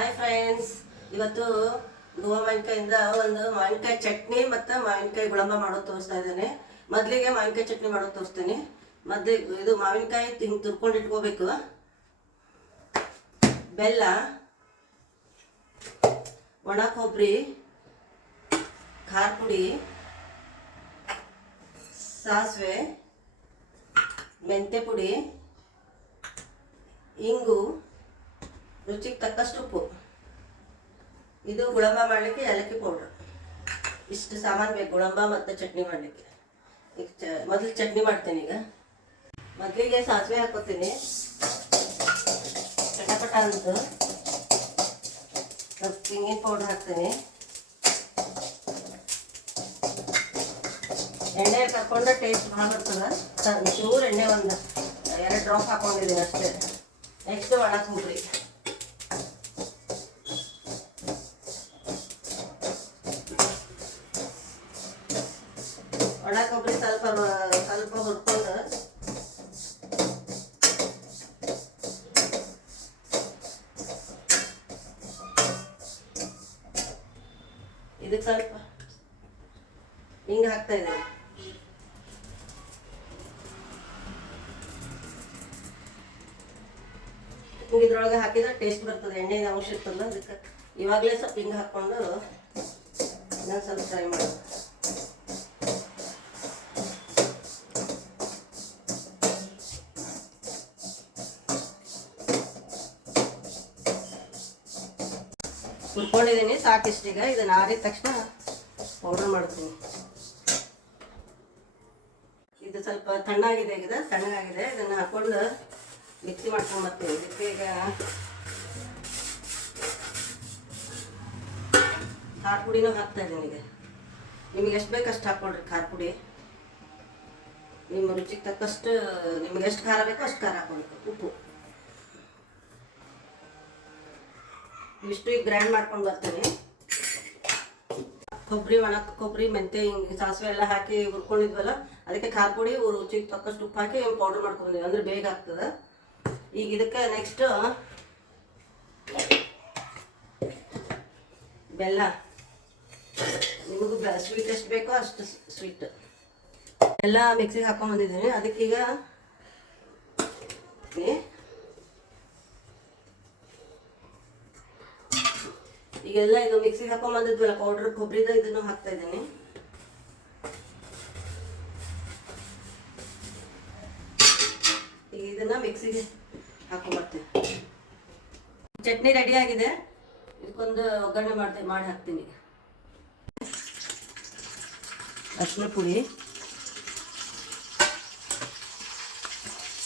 Hi friends, ಇವತ್ತು ಗೋವಾ ಮಾವಿನಕಾಯಿಂದ ಒಂದು ಮಾವಿನಕಾಯಿ ಚಟ್ನಿ ಮತ್ತು ಮಾವಿನಕಾಯಿ ಗುಳಂಬ ಮಾಡೋದು ತೋರಿಸ್ತಾ ಇದ್ದೇನೆ. ಮೊದಲಿಗೆ ಮಾವಿನಕಾಯಿ ಚಟ್ನಿ ಮಾಡೋದು ತೋರಿಸ್ತೀನಿ. ಮೊದಲಿಗೆ ಇದು ಮಾವಿನಕಾಯಿ ಹಿಂಗೆ ತುರ್ಕೊಂಡು ಇಟ್ಕೋಬೇಕು. ಬೆಲ್ಲ, ಒಣ ಕೊಬ್ಬರಿ, ಖಾರ ಪುಡಿ, ಸಾಸಿವೆ, ಮೆಂತ್ಯ ಪುಡಿ, ಇಂಗು, ರುಚಿಗೆ ತಕ್ಕಷ್ಟು ಉಪ್ಪು. ಇದು ಗುಳಂಬ ಮಾಡಲಿಕ್ಕೆ ಏಲಕ್ಕಿ ಪೌಡ್ರ್. ಇಷ್ಟು ಸಾಮಾನು ಬೇಕು ಗುಳಂಬ ಮತ್ತು ಚಟ್ನಿ ಮಾಡಲಿಕ್ಕೆ. ಈಗ ಮೊದಲು ಚಟ್ನಿ ಮಾಡ್ತೀನಿ. ಈಗ ಮೊದಲಿಗೆ ಸಾಸಿವೆ ಹಾಕೋತೀನಿ, ಚಟಪಟ ಅಂತ. ಸ್ವಲ್ಪ ತೆಂಗಿನ ಪೌಡ್ರ್ ಹಾಕ್ತೀನಿ. ಎಣ್ಣೆ ಕರ್ಕೊಂಡ್ರೆ ಟೇಸ್ಟ್ ಭಾಳ ಬರ್ತದೆ. ಚೂರು ಎಣ್ಣೆ ಒಂದು 2 ಡ್ರಾಪ್ ಹಾಕೊಂಡಿದ್ದೀನಿ ಅಷ್ಟೇ. ನೆಕ್ಸ್ಟ್ ಒಣ ಕೊಬ್ಬರಿ, ಒಣ ಕೊಬ್ಬರಿ ಸ್ವಲ್ಪ ಹುರ್ಕೊಂಡು ಇದಕ್ಕೆ ಸ್ವಲ್ಪ ಹಿಂಗೆ ಹಾಕ್ತಾ ಇದ್ದೀನಿ. ಇದ್ರೊಳಗೆ ಹಾಕಿದ್ರೆ ಟೇಸ್ಟ್ ಬರ್ತದೆ, ಎಣ್ಣೆ ಅಂಶ ಇರ್ತಲ್ಲ. ಅದಕ್ಕೆ ಇವಾಗಲೇ ಸ್ವಲ್ಪ ಹಿಂಗೆ ಹಾಕ್ಕೊಂಡು ಇನ್ನೊಂದು ಸ್ವಲ್ಪ ಫ್ರೈ ಮಾಡಿ. ಹುರ್ಕೊಂಡಿದ್ದೀನಿ, ಸಾಕಿಷ್ಟೀಗ. ಇದನ್ನು ಆರಿದ ತಕ್ಷಣ ಪೌಡರ್ ಮಾಡ್ತೀನಿ. ಇದು ಸ್ವಲ್ಪ ತಣ್ಣಗಾಗಿದೆ. ಇದನ್ನು ಹಾಕೊಂಡು ಮಿಕ್ಸಿ ಮಾಡ್ಕೊಂಡು ಬರ್ತೀನಿ. ಇದಕ್ಕೆ ಈಗ ಖಾರ ಪುಡಿನೂ ಹಾಕ್ತಾ ಇದ್ದೀನಿ. ಈಗ ನಿಮಗೆ ಎಷ್ಟು ಬೇಕು ಅಷ್ಟು ಹಾಕ್ಕೊಳ್ರಿ ಖಾರ ಪುಡಿ. ನಿಮ್ಮ ರುಚಿಗೆ ತಕ್ಕಷ್ಟು, ನಿಮ್ಗೆ ಎಷ್ಟು ಖಾರ ಬೇಕೋ ಅಷ್ಟು ಖಾರ ಹಾಕ್ಕೊಳ್ಬೇಕು. ಉಪ್ಪು ಇಷ್ಟು ಈಗ ಗ್ರೈಂಡ್ ಮಾಡ್ಕೊಂಡು ಬರ್ತೀನಿ. ಕೊಬ್ಬರಿ, ಒಣ ಕೊಬ್ಬರಿ, ಮೆಂತ್ಯ, ಹಿಂಗೆ ಸಾಸಿವೆ ಎಲ್ಲ ಹಾಕಿ ಹುರ್ಕೊಂಡಿದ್ವಲ್ಲ, ಅದಕ್ಕೆ ಖಾರ ಪುಡಿ, ರುಚಿಗೆ ತಕ್ಕಷ್ಟು ಉಪ್ಪು ಹಾಕಿ ಪೌಡ್ರ್ ಮಾಡ್ಕೊಂಡಿದ್ದೀವಿ, ಅಂದರೆ ಬೇಗ ಆಗ್ತದೆ. ಈಗ ಇದಕ್ಕೆ ನೆಕ್ಸ್ಟ್ ಬೆಲ್ಲ. ನಿಮಗೂ ಸ್ವೀಟ್ ಎಷ್ಟು ಬೇಕೋ ಅಷ್ಟು ಸ್ವೀಟ್ ಎಲ್ಲ ಮಿಕ್ಸಿಗೆ ಹಾಕೊಂಡ್ಬಂದಿದ್ದೀನಿ. ಅದಕ್ಕೀಗ ಈಗೆಲ್ಲ ಇದು ಮಿಕ್ಸಿಗೆ ಹಾಕೊಂಡ್ಬಂದಿದ್ವಲ್ಲ ಪೌಡ್ರ್, ಕೊಬ್ಬರಿದ, ಇದನ್ನು ಹಾಕ್ತಾ ಇದ್ದೀನಿ. ಈಗ ಇದನ್ನ ಮಿಕ್ಸಿಗೆ ಹಾಕೊಂಡ್ಬರ್ತೀನಿ. ಚಟ್ನಿ ರೆಡಿ ಆಗಿದೆ. ಇದಕ್ಕೊಂದು ಒಗ್ಗರಣೆ ಮಾಡಿ ಹಾಕ್ತೀನಿ. ಅರಿಶಿನ ಪುಡಿ,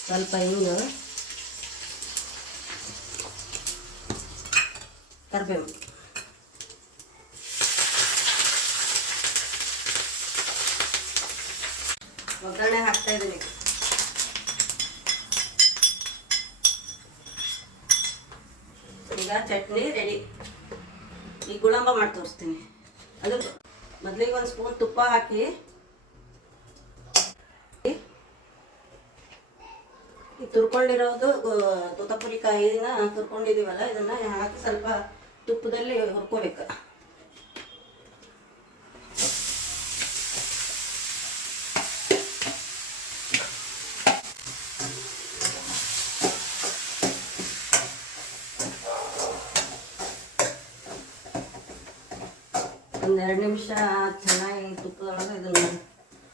ಸ್ವಲ್ಪ ಹಿಂಗು, ಕರಿಬೇವು, ಒಗ್ಗರಣೆ ಹಾಕ್ತಾ ಇದ್ದೀನಿ. ಈಗ ಚಟ್ನಿ ರೆಡಿ. ಈಗ ಗುಳಂಬ ಮಾಡಿ ತೋರಿಸ್ತೀನಿ. ಅದು ಮೊದಲಿಗೆ ಒಂದು ಸ್ಪೂನ್ ತುಪ್ಪ ಹಾಕಿ, ಈ ತುರ್ಕೊಂಡಿರೋದು ತೋತಾಪುರಿ ಕಾಯಿನ ತುರ್ಕೊಂಡಿದ್ದೀವಲ್ಲ, ಇದನ್ನು ಹಾಕಿ ಸ್ವಲ್ಪ ತುಪ್ಪದಲ್ಲಿ ಹುರ್ಕೋಬೇಕು. ಒಂದು 2 ನಿಮಿಷ ಚೆನ್ನಾಗಿ ತುಪ್ಪದೊಳಗೆ ಇದನ್ನು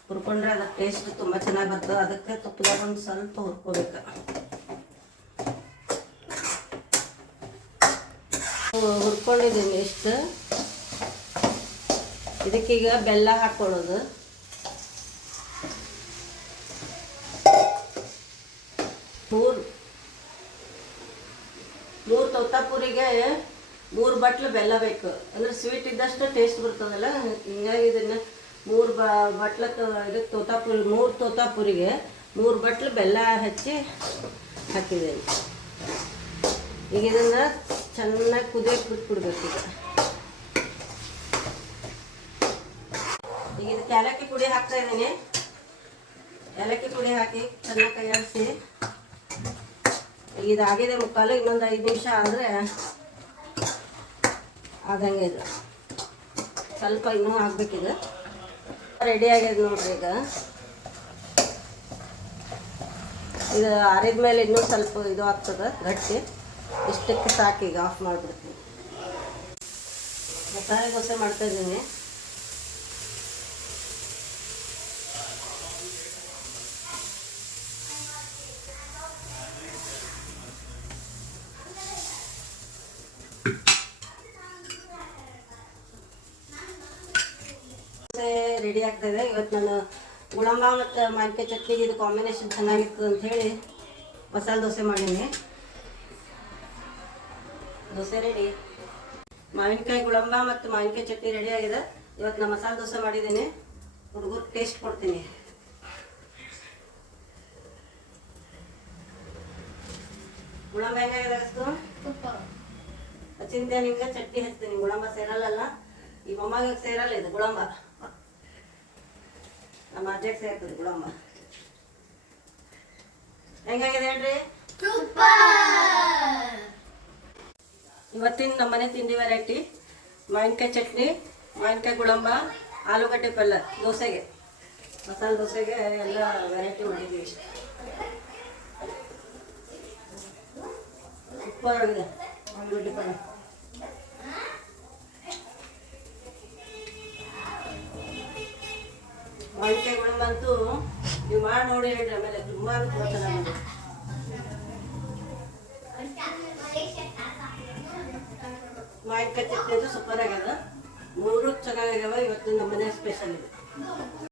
ಹುರ್ಕೊಂಡ್ರೆ ಅದಕ್ಕೆ ಟೇಸ್ಟ್ ತುಂಬ ಚೆನ್ನಾಗಿ ಬರ್ತದೆ. ಅದಕ್ಕೆ ತುಪ್ಪದಾಗ ಒಂದು ಸ್ವಲ್ಪ ಹುರ್ಕೋಬೇಕು. ಹುರ್ಕೊಂಡಿದ್ದೀನಿ ಇಷ್ಟು. ಇದಕ್ಕೀಗ ಬೆಲ್ಲ ಹಾಕ್ಕೊಳ್ಳೋದು. ಮೂರು ತೋತಾಪುರಿಗೆ 3 ಬಟ್ಲು ಬೆಲ್ಲ ಬೇಕು. ಅಂದರೆ ಸ್ವೀಟ್ ಇದ್ದಷ್ಟು ಟೇಸ್ಟ್ ಬರ್ತದಲ್ಲ. ಹಿಂಗಾಗಿ ಇದನ್ನು 3 ಬಟ್ಲಕ್ಕೆ ಇದಕ್ಕೆ ತೋತಾಪುರಿ, 3 ತೋತಾಪುರಿಗೆ 3 ಬಟ್ಲು ಬೆಲ್ಲ ಹಚ್ಚಿ ಹಾಕಿದ್ದೀನಿ. ಈಗ ಇದನ್ನು ಚೆನ್ನಾಗಿ ಕುದಿಯಕ್ಕೆ ಬಿಟ್ಬಿಡ್ಬೇಕು. ಈಗ ಇದಕ್ಕೆ ಏಲಕ್ಕಿ ಪುಡಿ ಹಾಕ್ತಾ ಇದ್ದೀನಿ. ಏಲಕ್ಕಿ ಪುಡಿ ಹಾಕಿ ಚೆನ್ನಾಗಿ ಕೈಯಾಡಿಸಿ ಇದಾಗಿದೆ ಮುಕ್ಕಾಲು. ಇನ್ನೊಂದು 5 ನಿಮಿಷ ಆದರೆ ಆದಂಗೆ ಇದು ಸ್ವಲ್ಪ ಇನ್ನೂ ಹಾಕ್ಬೇಕಿದು. ರೆಡಿ ಆಗ್ಯದ ನೋಡ್ರಿ. ಈಗ ಇದು ಆರಿದ ಮೇಲೆ ಇನ್ನೂ ಸ್ವಲ್ಪ ಇದು ಆಗ್ತದೆ ಗಟ್ಟಿ. ಇಷ್ಟಕ್ಕೆ ಸಾಕು. ಈಗ ಆಫ್ ಮಾಡಿಬಿಡ್ತೀನಿ. ಮಸಾಲೆ ದೋಸೆ ಮಾಡ್ತಾಯಿದ್ದೀನಿ. ರೆಡಿ ಆಗ್ತಾಯಿದೆ. ಇವತ್ತು ನಾನು ಗುಳಂಬ ಮತ್ತು ಮಾವಿನಕಾಯಿ ಚಟ್ನಿಗೆ ಇದು ಕಾಂಬಿನೇಷನ್ ಚೆನ್ನಾಗಿರ್ತದೆ ಅಂಥೇಳಿ ಮಸಾಲೆ ದೋಸೆ ಮಾಡೀನಿ. ದೋಸೆ ರೆಡಿ. ಮಾವಿನಕಾಯಿ ಗುಳಂಬ ಮತ್ತು ಮಾವಿನಕಾಯಿ ಚಟ್ನಿ ರೆಡಿ ಆಗಿದೆ. ಇವತ್ತು ನಾನು ಮಸಾಲೆ ದೋಸೆ ಮಾಡಿದ್ದೀನಿ. ಹುಡುಗರು ಟೇಸ್ಟ್ ಕೊಡ್ತೀನಿ. ಗುಳಂಬ ಹೆಂಗಾಗಿದೆ ಅಷ್ಟು ಚಿಂತೆ. ನಿಮ್ಗೆ ಚಟ್ನಿ ಹಚ್ತೀನಿ. ಗುಳಂಬ ಸೇರಲ್ಲ. ಈ ಮೊಮ್ಮಗ ಸೇರಲ್ಲ ಇದು ಗುಳಂಬ. ನಮ್ಮ ಅಜ್ಜಗೆ ಸೇರ್ತದೆ ಗುಳಂಬ. ಹೆಂಗಾಗಿದೆ ಹೇಳ್ರಿ? ಇವತ್ತಿನ ನಮ್ಮ ಮನೆ ತಿಂಡಿ ವೆರೈಟಿ ಮಾವಿನಕಾಯಿ ಚಟ್ನಿ, ಮಾವಿನಕಾಯಿ ಗುಳಂಬ, ಆಲೂಗಡ್ಡೆ ಪಲ್ಯ. ದೋಸೆಗೆ, ಮಸಾಲೆ ದೋಸೆಗೆ ಎಲ್ಲ ವೆರೈಟಿ ಮಾಡಿದ್ದೀವಿ. ಸೂಪರ್ ಆಗಿದೆ ಆಲೂಗಡ್ಡೆ ಪಲ್ಯ. ಮಾವಿನಕಾಯಿ ಗುಳಂಬ ಅಂತೂ ನೀವು ಮಾಡಿ ನೋಡಿ ಹೇಳ್ರಿ. ಆಮೇಲೆ ತುಂಬ ಚೆನ್ನಾಗಿದೆ. ಮಾವಿನಕಾಯಿ ಚಟ್ನಿ ಅಂತೂ ಸೂಪರ್ ಆಗ್ಯದ. 3 ಚೆನ್ನಾಗ್ಯಾವ. ಇವತ್ತು ನಮ್ಮ ಮನೆ ಸ್ಪೆಷಲ್ ಇದೆ.